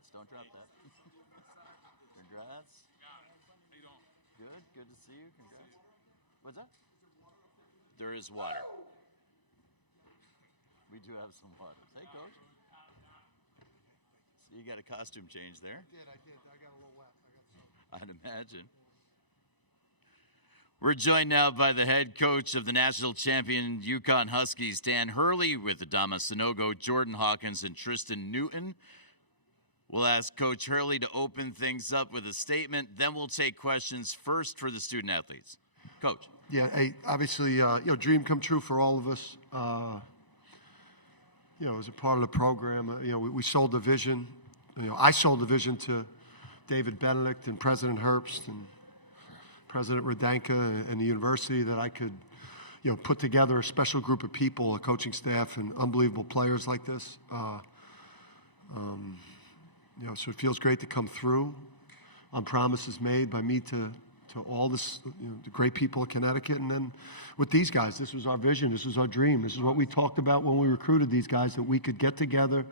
Congrats. Don't drop that. Congrats. Good. Good to see you. Congrats. What's that? There is water. We do have some water. Hey, Coach. So you got a costume change there? I did. I got a little wet. I'd imagine. We're joined now by the head coach of the national champion UConn Huskies, Dan Hurley, with Adama Sanogo, Jordan Hawkins, and Tristan Newton. We'll ask Coach Hurley to open things up with a statement. Then we'll take questions first for the student athletes. Coach. Yeah, hey, obviously, dream come true for all of us. As a part of the program, we sold the vision. I sold the vision to David Benedict and President Herbst and President Radenka and the university that I could, put together a special group of people, a coaching staff, and unbelievable players like this. So it feels great to come through on promises made by me to all this, the great people of Connecticut. And then with these guys, this was our vision. This was our dream. This is what we talked about when we recruited these guys, that we could get together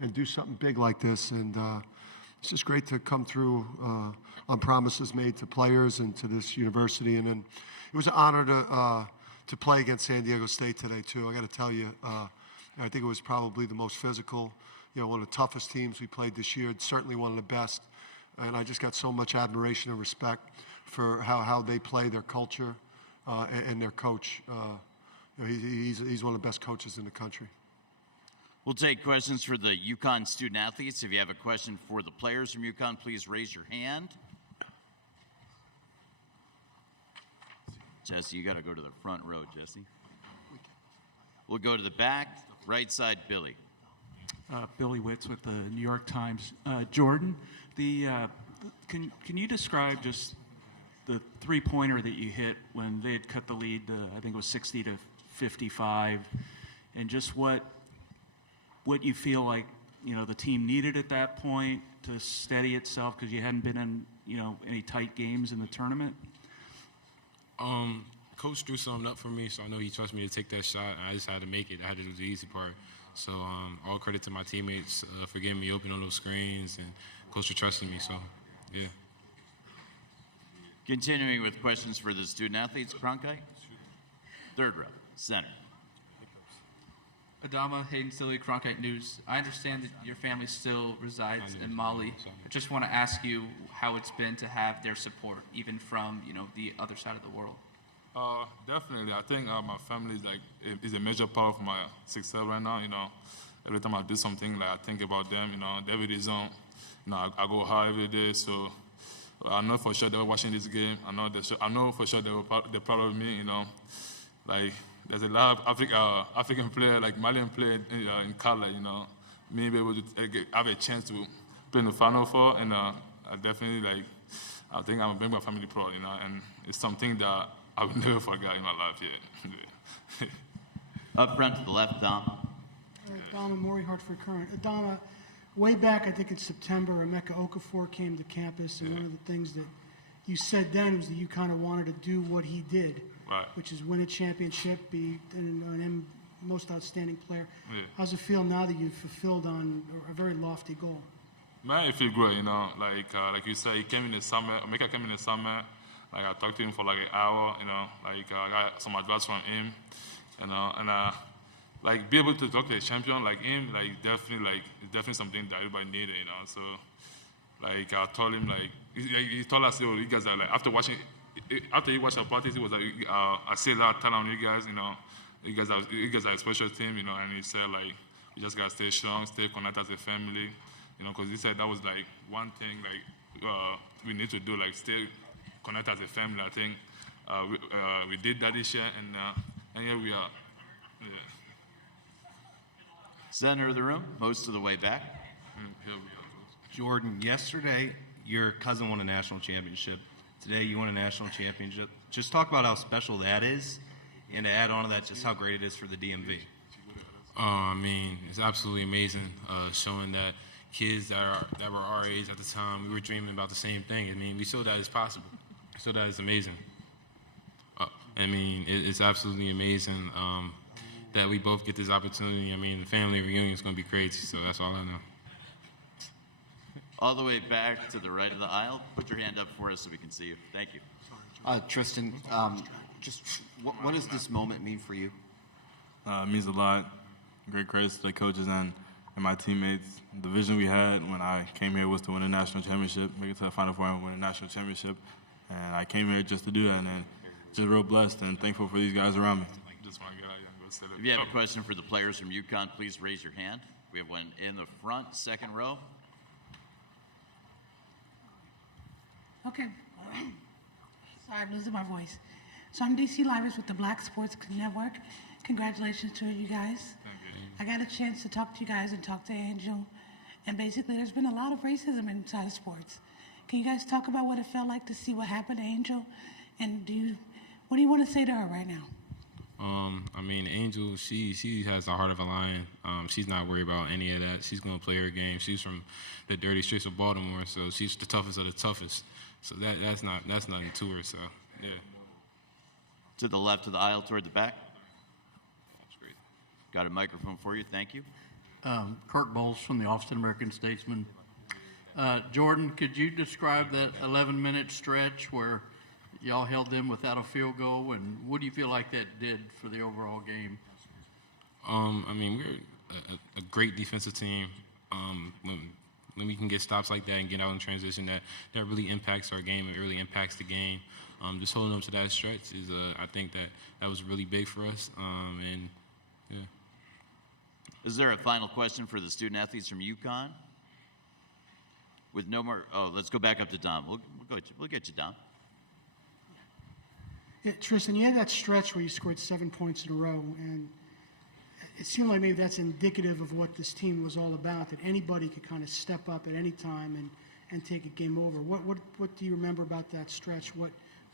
and do something big like this. And it's just great to come through on promises made to players and to this university. And then it was an honor to play against San Diego State today, too. I got to tell you, I think it was probably the most physical, one of the toughest teams we played this year. It's certainly one of the best. And I just got so much admiration and respect for how they play, their culture, and their coach. He's one of the best coaches in the country. We'll take questions for the UConn student athletes. If you have a question for the players from UConn, please raise your hand. Jesse, you got to go to the front row, Jesse. We'll go to the back, right side, Billy. Billy Witz with the New York Times. Jordan, can you describe just the three-pointer that you hit when they had cut the lead, I think it was 60-55, and just what you feel like the team needed at that point to steady itself, because you hadn't been in any tight games in the tournament? Coach drew something up for me, so I know he trusts me to take that shot, and I just had to make it. I had to do the easy part. So all credit to my teammates for getting me open on those screens, and Coach for trusting me. So, yeah. Continuing with questions for the student athletes, Cronkite. Third row, center. Adama, Hayden Silly, Cronkite News. I understand that your family still resides in Mali. I just want to ask you how it's been to have their support, even from the other side of the world. Definitely. I think my family is a major part of my success right now. Every time I do something, I think about them. Every day zone. I go hard every day. So I know for sure they were watching this game. I know for sure they're proud of me. There's a lot of African player, like Malian player in color. Me be able to have a chance to play in the Final Four, and I definitely I think I'm gonna bring my family proud. And it's something that I will never forget in my life yet. Up front to the left, Dom. Adama, Maury, Hartford Current. Adama, way back, I think in September, Emeka Okafor came to campus, and one of the things that you said then was that you kind of wanted to do what he did, right, which is win a championship, be an most outstanding player. Yeah. How's it feel now that you've fulfilled on a very lofty goal? Man, it feels great, like you said, he came in the summer. Emeka came in the summer. I talked to him for an hour, I got some advice from him, and be able to talk to a champion like him, it's definitely something that everybody needed, So, I told him, he told us, you guys are after he watched our practice, he was I see a lot of talent on you guys, you guys are a special team, and he said you just gotta stay strong, stay connected as a family, because he said that was one thing we need to do, stay connect as a family. I think we did that this year, and here we are. Yeah. Center of the room, most of the way back. Here we are. Jordan, yesterday your cousin won a national championship. Today you won a national championship. Just talk about how special that is, and to add on to that, just how great it is for the DMV. It's absolutely amazing, showing that kids that were our age at the time, we were dreaming about the same thing. We showed that it's possible. So that is amazing. It's absolutely amazing that we both get this opportunity. The family reunion is going to be crazy, so that's all I know. all the way back to the right of the aisle. Put your hand up for us so we can see you. Thank you. Tristan, just what does this moment mean for you? It means a lot. Great credit to the coaches and my teammates. The vision we had when I came here was to win a national championship, make it to the Final Four and win a national championship. And I came here just to do that, and just real blessed and thankful for these guys around me. If you have a question for the players from UConn, please raise your hand. We have one in the front, second row. Okay. Sorry, I'm losing my voice. So I'm DC Livers with the Black Sports Network. Congratulations to you guys. Thank you. I got a chance to talk to you guys and talk to Angel. And basically, there's been a lot of racism inside of sports. Can you guys talk about what it felt like to see what happened to Angel? And what do you want to say to her right now? I mean, Angel, she has the heart of a lion. She's not worried about any of that. She's going to play her game. She's from the dirty streets of Baltimore, so she's the toughest of the toughest. So that's nothing to her. So yeah. To the left of the aisle, toward the back. That's great. Got a microphone for you. Thank you. Kirk Bowles from the Austin American-Statesman. Jordan, could you describe that 11-minute stretch where y'all held them without a field goal, and what do you feel like that did for the overall game? I mean, we're a great defensive team. When we can get stops like that and get out in transition, that really impacts our game. It really impacts the game. Just holding them to that stretch is, I think that was really big for us. And yeah. Is there a final question for the student athletes from UConn? With no more, let's go back up to Dom. We'll get you, Dom. Yeah, Tristan, you had that stretch where you scored 7 points in a row, and it seemed like maybe that's indicative of what this team was all about, that anybody could kind of step up at any time and take a game over. What do you remember about that stretch? What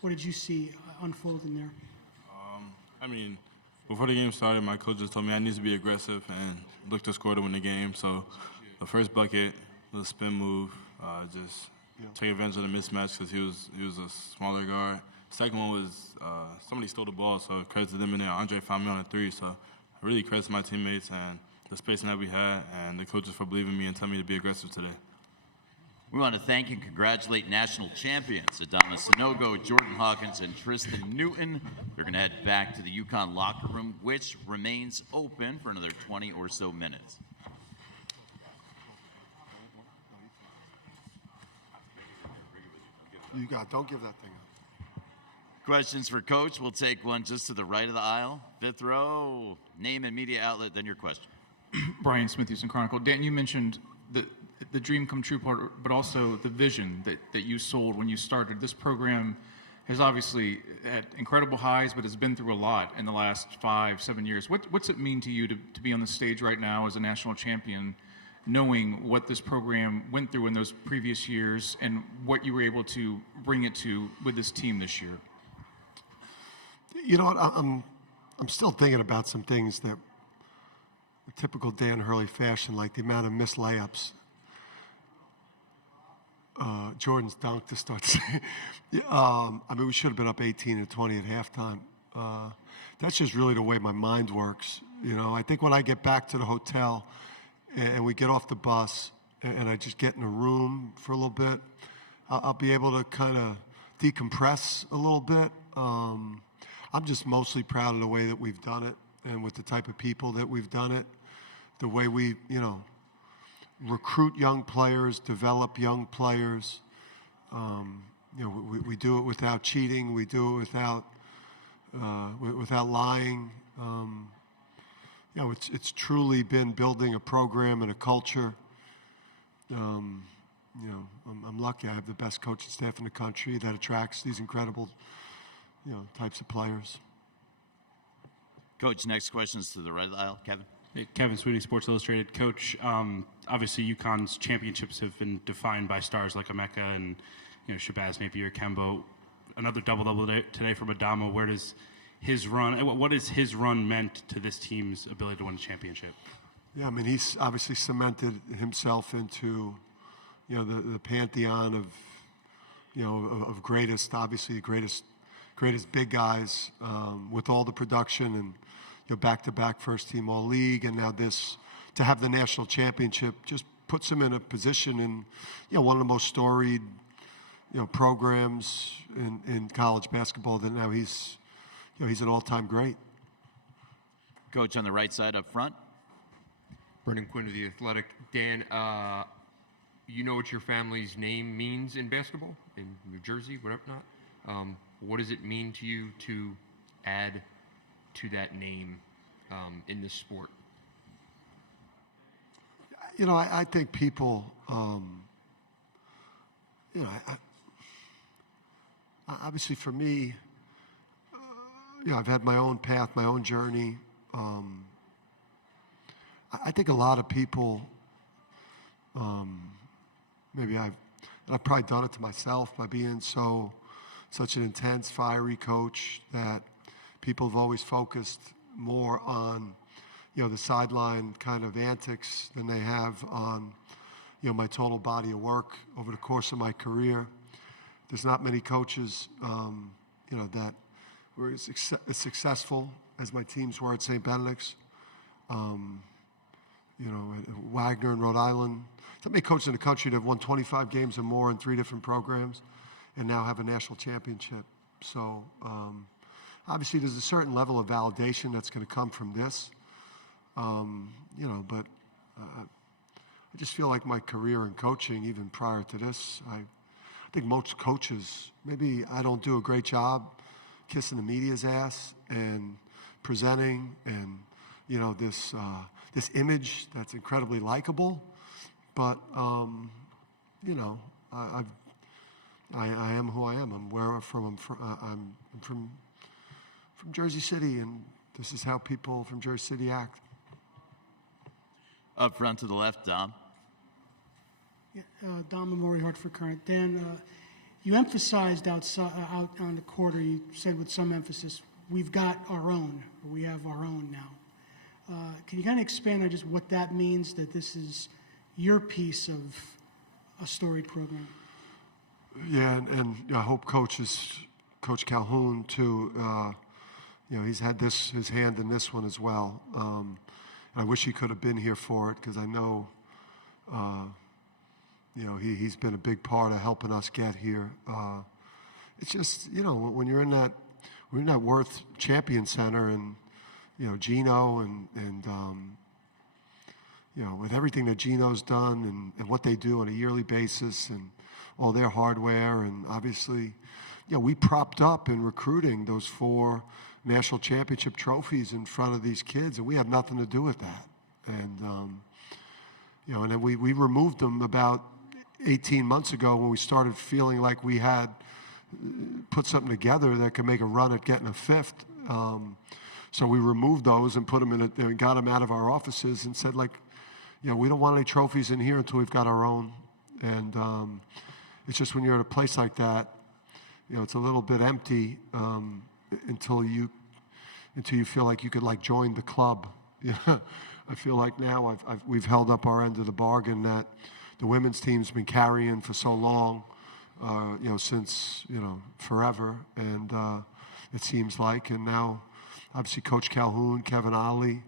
did you see unfolding there? I mean, before the game started, my coach just told me I need to be aggressive and look to score to win the game. So the first bucket, the spin move, just take advantage of the mismatch because he was a smaller guard. Second one was somebody stole the ball, so credit to them in there. Andre found me on a three, so I really credit to my teammates and the spacing that we had and the coaches for believing me and telling me to be aggressive today. We want to thank and congratulate national champions Adama Sanogo, Jordan Hawkins, and Tristan Newton. They're going to head back to the UConn locker room, which remains open for another 20 or so minutes. Don't give that thing up. Questions for Coach? We'll take one just to the right of the aisle. Fifth row, name and media outlet, then your question. Brian Smith, Houston Chronicle. Dan, you mentioned the dream come true part, but also the vision that you sold when you started. This program has obviously had incredible highs, but has been through a lot in the last 5-7 years. What's it mean to you to be on the stage right now as a national champion, knowing what this program went through in those previous years and what you were able to bring it to with this team this year? You know what? I'm still thinking about some things that the typical Dan Hurley fashion, like the amount of missed layups. Jordan's dunk to start. I mean, we should have been up 18-20 at halftime. That's just really the way my mind works. You know, I think when I get back to the hotel and we get off the bus and I just get in a room for a little bit, I'll be able to kind of decompress a little bit. I'm just mostly proud of the way that we've done it and with the type of people that we've done it, the way we, recruit young players, develop young players. We do it without cheating. We do it without lying. It's truly been building a program and a culture. I'm lucky. I have the best coaching staff in the country that attracts these incredible, types of players. Coach, next question's to the right of the aisle. Kevin. Hey, Kevin Sweeney, Sports Illustrated. Coach, obviously UConn's championships have been defined by stars like Emeka and Shabazz Napier, Kembo. Another double-double today from Adama. Where does his run? What has his run meant to this team's ability to win a championship? Yeah, I mean, he's obviously cemented himself into, the pantheon of greatest, obviously greatest big guys with all the production and back-to-back first-team All-League, and now this to have the national championship just puts him in a position in, one of the most storied, programs in college basketball. That now he's an all-time great. Coach on the right side up front. Brendan Quinn of The Athletic. Dan, you know what your family's name means in basketball, in New Jersey, whatever not. What does it mean to you to add to that name in this sport? I think people, obviously for me, I've had my own path, my own journey. I think a lot of people, maybe I've probably done it to myself by being such an intense, fiery coach that people have always focused more on, the sideline kind of antics than they have on, my total body of work over the course of my career. There's not many coaches, that were as successful as my teams were at St. Benedict's. Wagner in Rhode Island. So many coaches in the country that have won 25 games or more in 3 different programs and now have a national championship. So obviously there's a certain level of validation that's going to come from this. But I just feel like my career in coaching, even prior to this, I think most coaches, maybe I don't do a great job kissing the media's ass and presenting and, this image that's incredibly likable. But, I am who I am. I'm where I'm from. I'm from Jersey City, and this is how people from Jersey City act. Up front to the left, Dom. Yeah, Dom Memorial, Hartford Current. Dan, you emphasized out on the quarter, you said with some emphasis, we've got our own, or we have our own now. Can you kind of expand on just what that means, that this is your piece of a storied program? Yeah, and I hope Coach Calhoun, too, he's had his hand in this one as well. I wish he could have been here for it because I know, he's been a big part of helping us get here. It's just, when we're in that Worth Champion Center and, Gino and with everything that Gino's done and what they do on a yearly basis and all their hardware, and obviously, we propped up in recruiting those 4 national championship trophies in front of these kids, and we had nothing to do with that. And, and then we removed them about 18 months ago when we started feeling like we had put something together that could make a run at getting a 5th. So we removed those and put them and got them out of our offices and said, we don't want any trophies in here until we've got our own. And it's just when you're at a place like that, it's a little bit empty until you feel like you could join the club. I feel like now we've held up our end of the bargain that the women's team's been carrying for so long, since forever, and it seems like, and now obviously Coach Calhoun, Kevin Ollie,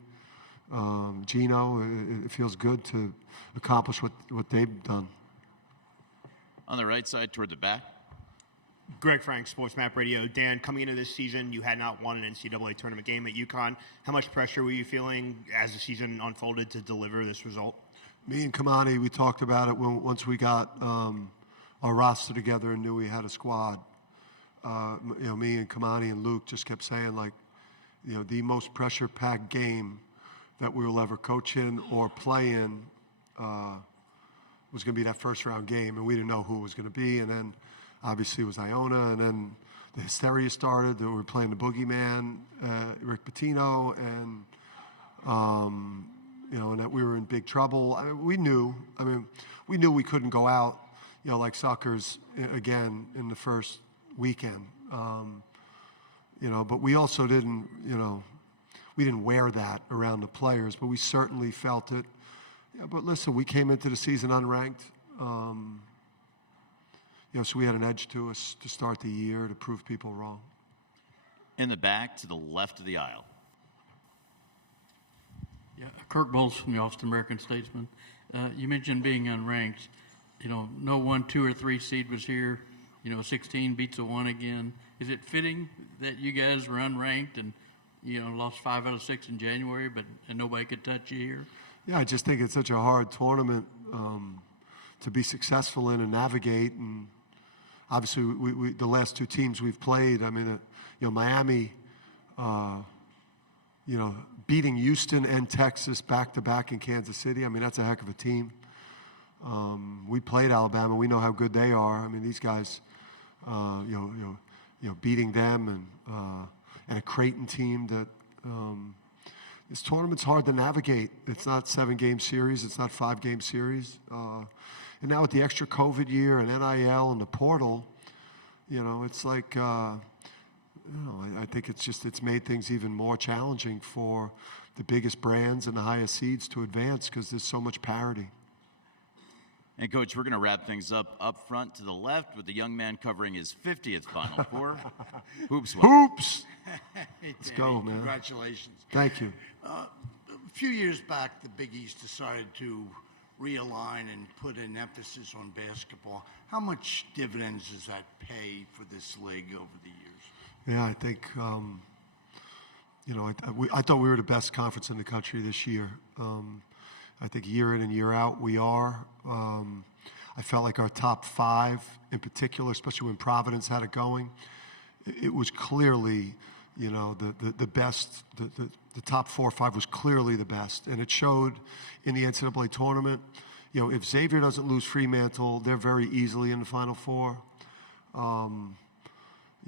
Gino, it feels good to accomplish what they've done. On the right side toward the back. Greg Frank, Sports Map Radio. Dan, coming into this season, you had not won an NCAA tournament game at UConn. How much pressure were you feeling as the season unfolded to deliver this result? Me and Kamani, we talked about it once we got our roster together and knew we had a squad. Me and Kamani and Luke just kept saying, the most pressure-packed game that we will ever coach in or play in was going to be that first-round game, and we didn't know who it was going to be. And then, obviously, it was Iona, and then the hysteria started. We were playing the boogeyman, Rick Pitino, and and that we were in big trouble. We knew we couldn't go out, like suckers again in the first weekend. But we also didn't, we didn't wear that around the players, but we certainly felt it. Yeah, but listen, we came into the season unranked. So we had an edge to us to start the year to prove people wrong. In the back to the left of the aisle. Yeah, Kirk Bowles from the Austin American-Statesman. You mentioned being unranked. No 1, 2, or 3 seed was here. 16 beats a 1 again. Is it fitting that you guys were unranked and, lost 5 out of 6 in January, and nobody could touch you here? Yeah, I just think it's such a hard tournament to be successful in and navigate. And obviously, we the last 2 teams we've played, I mean, Miami, beating Houston and Texas back-to-back in Kansas City, I mean, that's a heck of a team. We played Alabama. We know how good they are. I mean, these guys, beating them and a Creighton team that this tournament's hard to navigate. It's not 7-game series. It's not 5-game series. And now with the extra COVID year and NIL and the portal, it's like, I think it's made things even more challenging for the biggest brands and the highest seeds to advance because there's so much parity. And, Coach, we're going to wrap things up front to the left with the young man covering his 50th Final Four. Hoops. Hoops! Hey, Let's Danny, go, man. Congratulations. Thank you. A few years back, the Big East decided to realign and put an emphasis on basketball. How much dividends does that pay for this league over the years? Yeah, I think, I thought we were the best conference in the country this year. I think year in and year out we are. I felt like our top 5 in particular, especially when Providence had it going, it was clearly, the best, the top 4 or 5 was clearly the best. And it showed in the NCAA tournament. If Xavier doesn't lose Fremantle, they're very easily in the Final Four.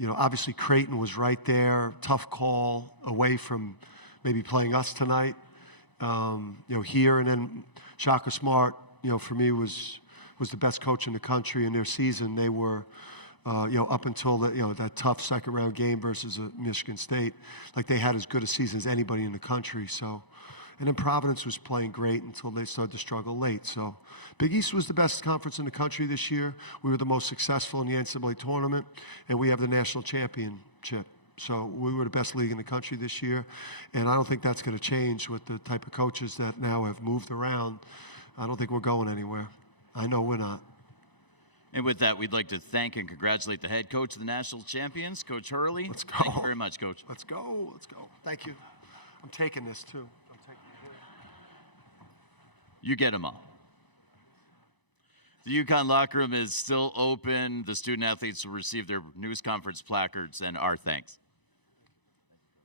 Obviously Creighton was right there, tough call away from maybe playing us tonight. Here, and then Shaka Smart, for me was the best coach in the country in their season. They were, up until that tough second round game versus Michigan State, like they had as good a season as anybody in the country. So, and then Providence was playing great until they started to struggle late. So, Big East was the best conference in the country this year. We were the most successful in the NCAA tournament, and we have the national championship. So we were the best league in the country this year, and I don't think that's going to change with the type of coaches that now have moved around. I don't think we're going anywhere. I know we're not. And with that, we'd like to thank and congratulate the head coach of the national champions, Coach Hurley. Let's go. Thank you very much, Coach. Let's go. Let's go. Thank you. I'm taking this, too. You get them all. The UConn locker room is still open. The student athletes will receive their news conference placards and our thanks.